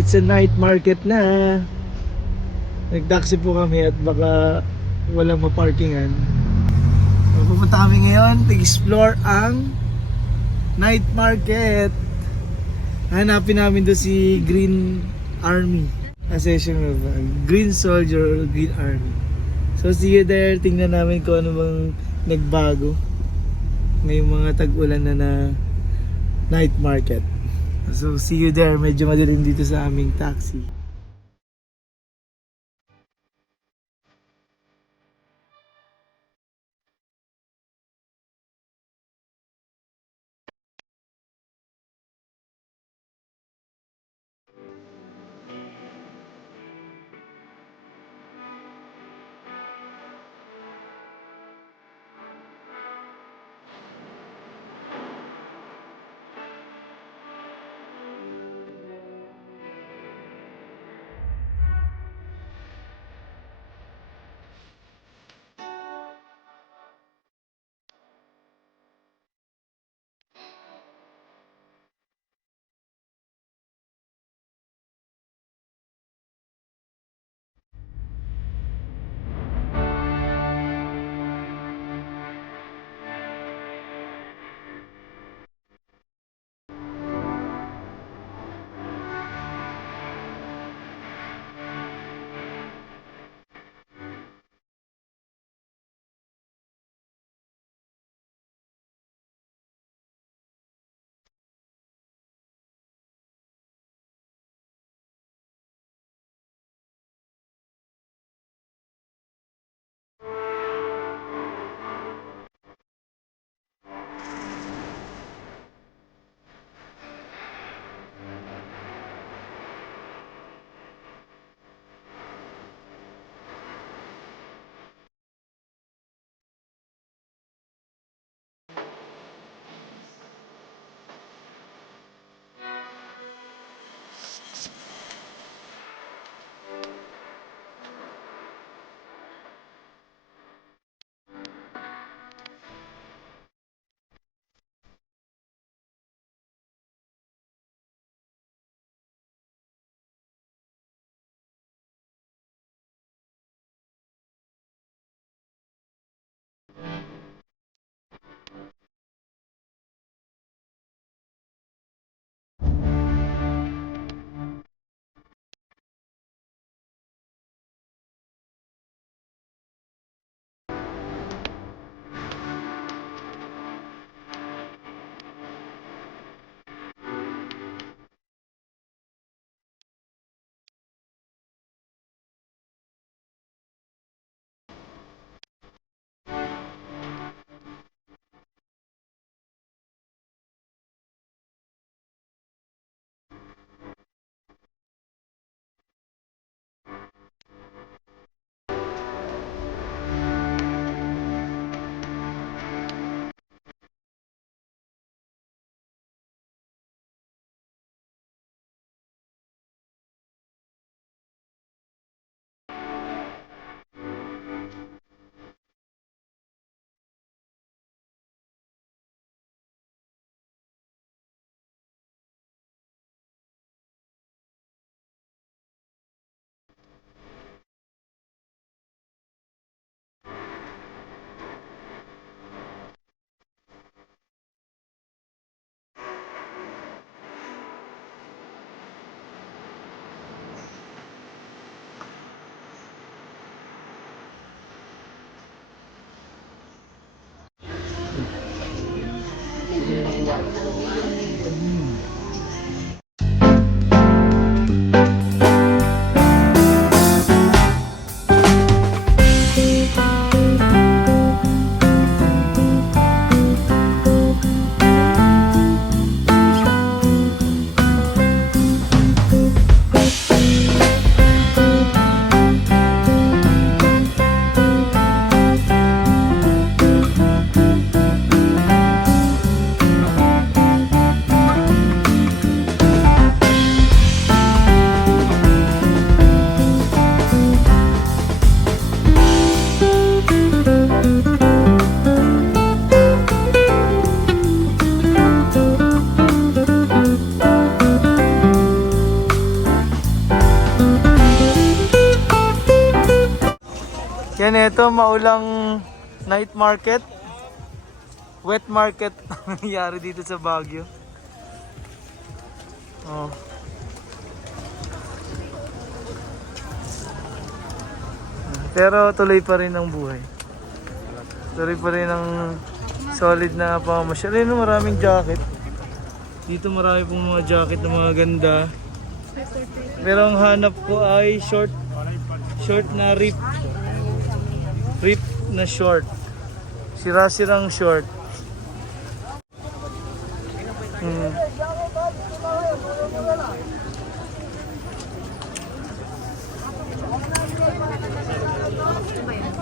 It's a night market na. Nagtaxi po kami at baka walang maparkingan. So, pupunta kami ngayon to explore ang night market. Hanapin namin doon si Green Army. Session Green Soldier or Green Army. So see you there. Tingnan namin kung ano bang nagbago ngayong mga tag-ulan na night market. So see you there. Medyo madilim dito sa aming taxi. nito, maulang night market, wet market nangyari dito sa Baguio. Oh. Pero tuloy pa rin ang buhay. Tuloy pa rin ang solid na pamamasyal. Ayun, maraming jacket. Dito marami pong mga jacket na mga ganda. Pero ang hanap ko ay short na rip. Rip na short. Sira-sirang short.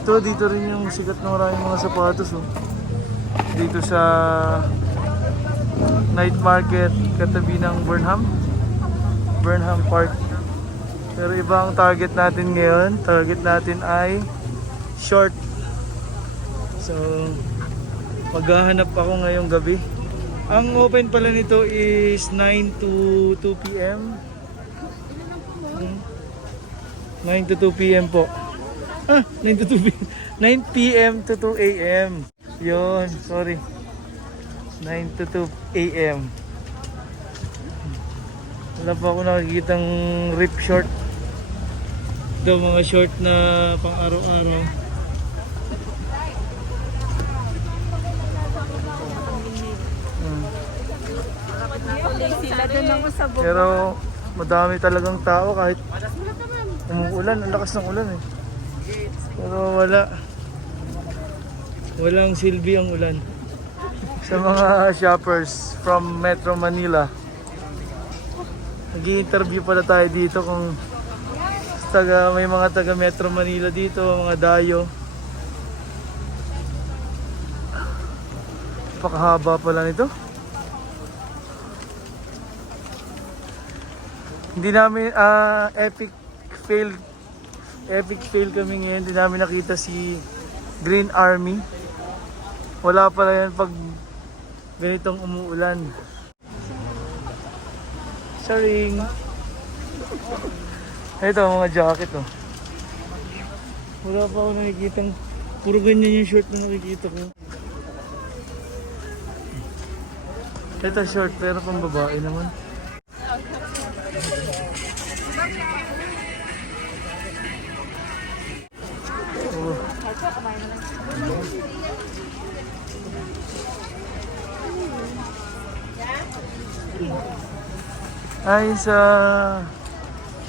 Ito, dito rin yung sikat na maraming mga sapatos. Oh. Dito sa night market katabi ng Burnham Park. Pero iba ang target natin ngayon. Target natin ay short. So maghahanap ako ngayong gabi. Ang open pala nito is 9 to 2 p.m. 9 to 2 p.m. po. 9 to 2 p.m. 9 p.m. to 2 a.m. Yun, sorry. 9 to 2 a.m. Wala pa ako nakikitang rip short. Ito mga short na pang araw-araw. Pero madami talagang tao kahit umuulan, ang lakas ng ulan eh. Pero walang silbi ang ulan sa mga shoppers from Metro Manila. Nag-i-interview pala tayo dito kung may mga taga Metro Manila dito, mga dayo. Napakahaba pala nito. Hindi namin epic fail kami ngayon. Hindi namin nakita si Green Army. Wala pala yan pag ganitong umuulan. Sharing. Ito mga jacket oh. Wala pa ako nakikitang puro ganyan yung short na nakikita ko. Ito short pero pang babae naman. Ay sa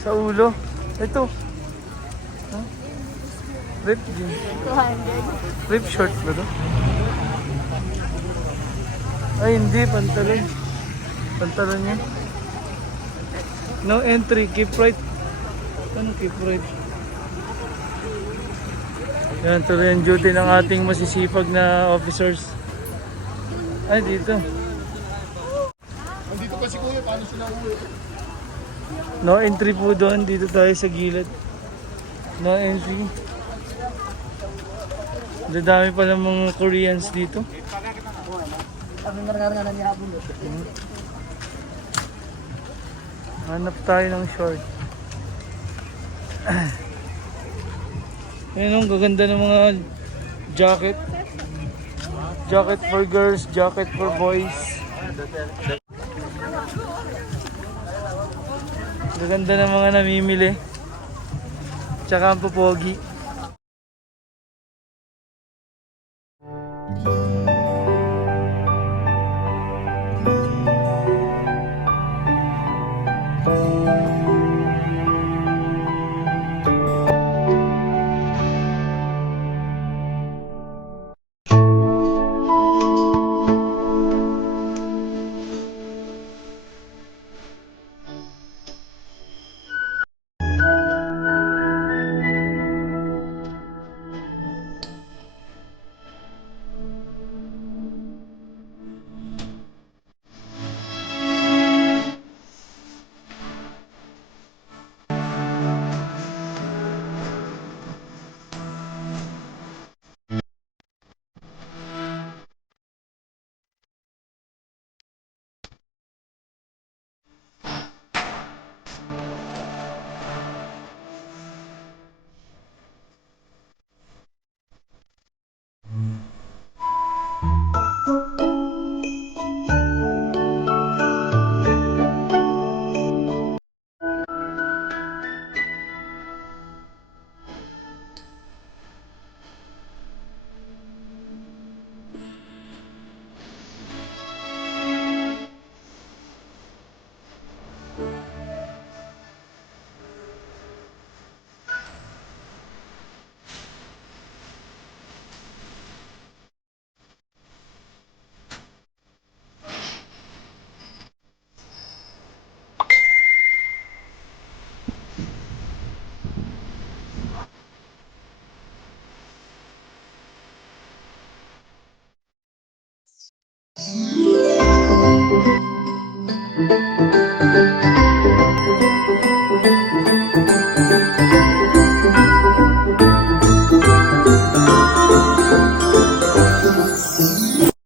ulo. Ito. Huh? Rip din. 200. Rip short ba to? Ay hindi, pantalon. Pantalon niya. No entry, keep right. Ano keep right? Yan, tuloy ang duty ng ating masisipag na officers. Ay, dito. Andito pa si Kuya, paano sila uwi? No entry po doon. Dito tayo sa gilid. No entry. Dadami pa ng mga Koreans dito. Hanap tayo ng short. Ayan ang gaganda ng mga jacket. Jacket for girls, jacket for boys. Gaganda ng mga namimili. Tsaka ang popogi.